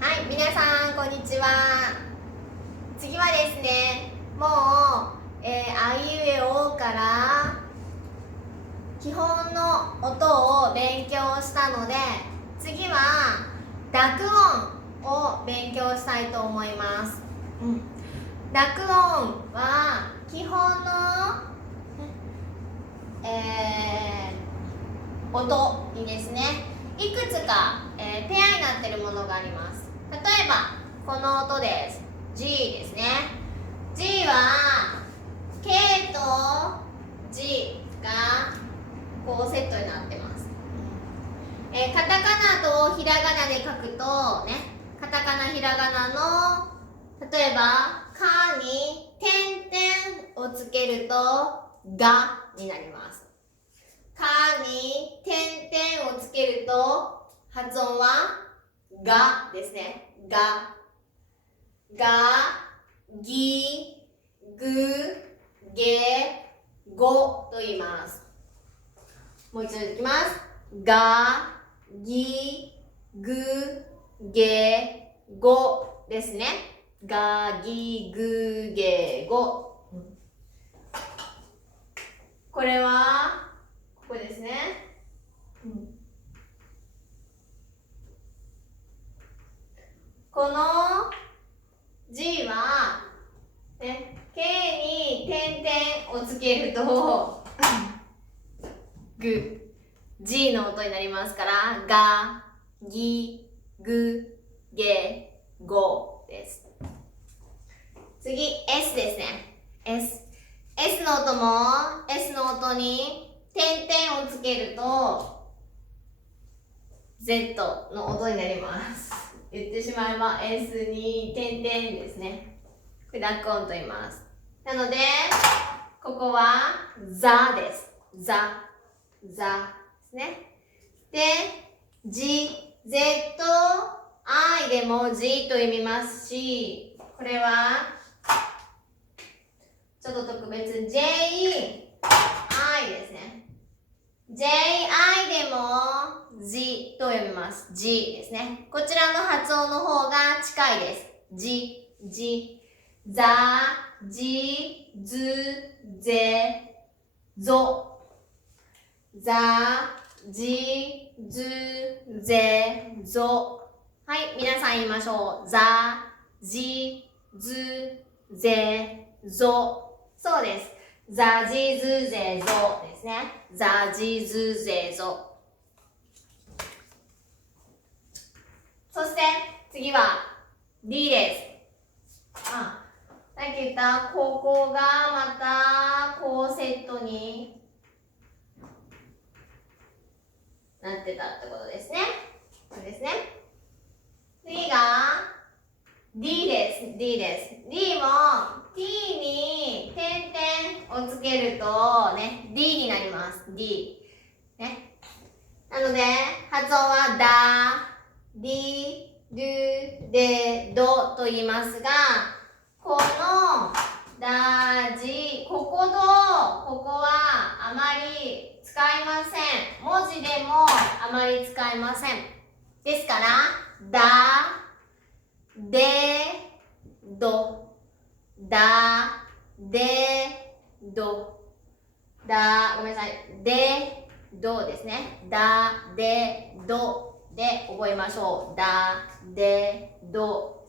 はい、皆さんこんにちは。次はですね、もう、あいうえおから基本の音を勉強したので、次は濁音を勉強したいと思います。濁音は基本の、音にですね、いくつか、ペアになっているものがあります。例えばこの音です。 G ですね。 G は K と G がこうセットになってます。カタカナとひらがなで書くとね、カタカナひらがなの例えば「か」に点々をつけると「が」になります。かに点々をつけると発音はがですね。が、ぎ、ぐ、げ、ごと言います。もう一度いきます。が、ぎ、ぐ、げ、ごですね。が、ぎ、ぐ、げ、ご。これはここですね。この G は、ね、K に点々をつけるとぐ、G の音になりますから、が、ぎ、ぐ、げ、ごです。次、S ですね。S の音も、S の音に点々をつけると Z の音になります。言ってしまえば S に点々ですね。これ濁音と言います。なので、ここはザです。ザですね。で、Z、I でも G と読みますし、これはちょっと特別 J、I ですね。J、I でも G と読みます。G ですね。こちらの発音の方が近いです。G、ザ、ジ、ズ、ゼ、ゾ。ザ、ジ、ズ、ゼ、ゾ。はい、皆さん言いましょう。ザ、ジ、ズ、ゼ、ゾ。そうです。ザ、ジ、ズ、ゼ、ゾですね。ザ、ジ、ズ、ゼ、ゾ。そして次は D です。さっき言ったここがまたこうセットになってたってことですね。そうですね。次が D です。D も T に点々をつけるとね、D になります。D。ね。なので、発音はだ、り、る、で、どと言いますが、このだ、じ、こことここはあまり使いません。文字でもあまり使いません。ですから、だ、で、ど、だ、で、ど、だ、ごめんなさい、で、どですね。だ、で、どで覚えましょう。だ、で、ど。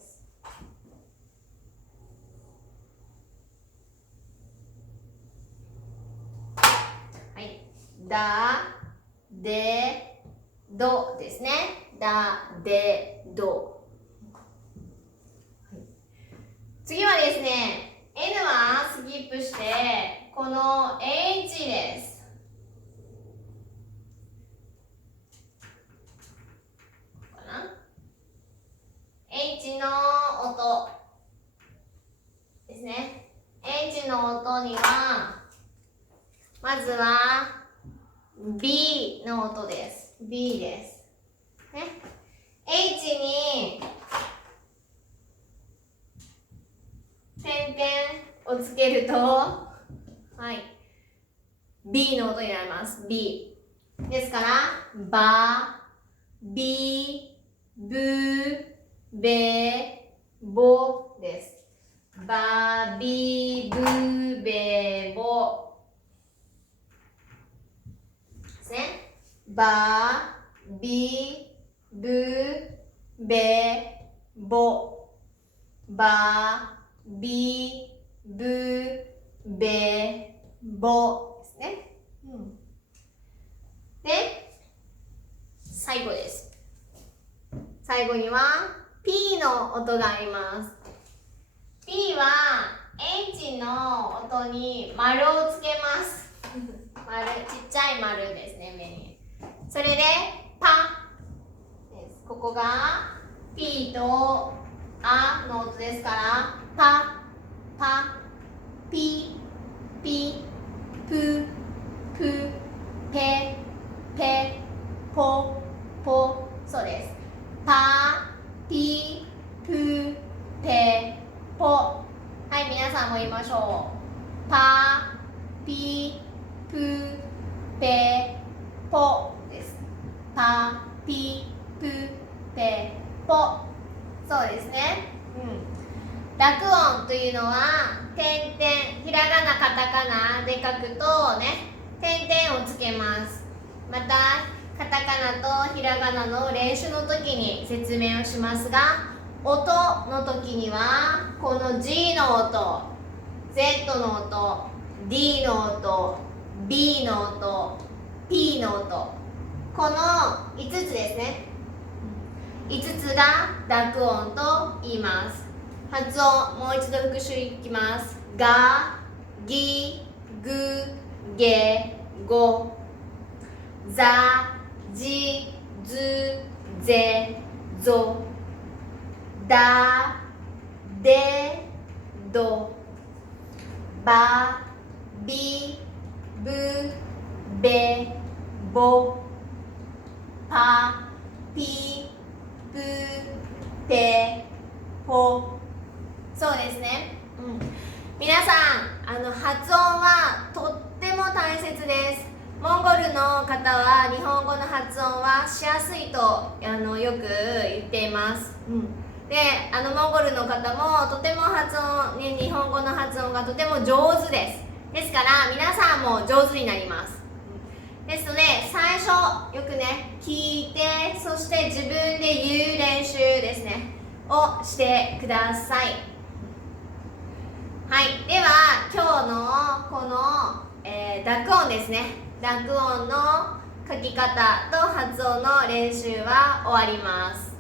はい。だ、で、どですね。だ、で、ど。次はですね、N はスキップして、この H です。かな H の音ですね。H の音には、まずは B の音です。B です。ね。H に点々をつけると、はい、B の音になります。B。ですから、バ、ビ、ブ、べ、ぼです。ば、び、ぶ、べ、ぼですね。ば、び、ぶ、べ、ぼ。ば、び、ぶ、べ、ぼですね。で、最後です。最後には P の音があります。P はエンジンの音に丸をつけます。丸、ちっちゃい丸ですね、目に。それで、パです。ここが P とあの音ですから、パ、パ、ピ、ピ、プ、プ、ペ、ペ、ポ、ポ、そうです。パ、ピ、プ、ペ、ポ。はい、皆さんも言いましょう。パ、ピ、プ、ペ、ポです。パ、ピ、プ、ペ、ポ。そうですね。濁音というのは、点々、ひらがな、カタカナで書くとね、点々をつけます。また、カタカナとひらがなの練習の時に説明をしますが、音の時には、この G の音、Z の音、D の音、B の音、P の音、この5つですね。5つが濁音と言います。発音、もう一度復習いきます。が、ぎ、ぐ、げ、ご。ざ、じ、ず、ぜ、ぞ。だ、で、ど。ば、び、ぶ、べ、ぼ。ぱ、ぴ、ぷ、ぺ、ぽ。そうですね。皆さん、発音はとっても大切です。モンゴルの方は日本語の発音はしやすいとよく言っています。で、モンゴルの方もとても発音、ね、日本語の発音がとても上手です。ですから皆さんも上手になります。ですので最初よくね聞いて、そして自分で言う練習ですねをしてください。はい、では今日のこの、濁音ですね、濁音の書き方と発音の練習は終わります。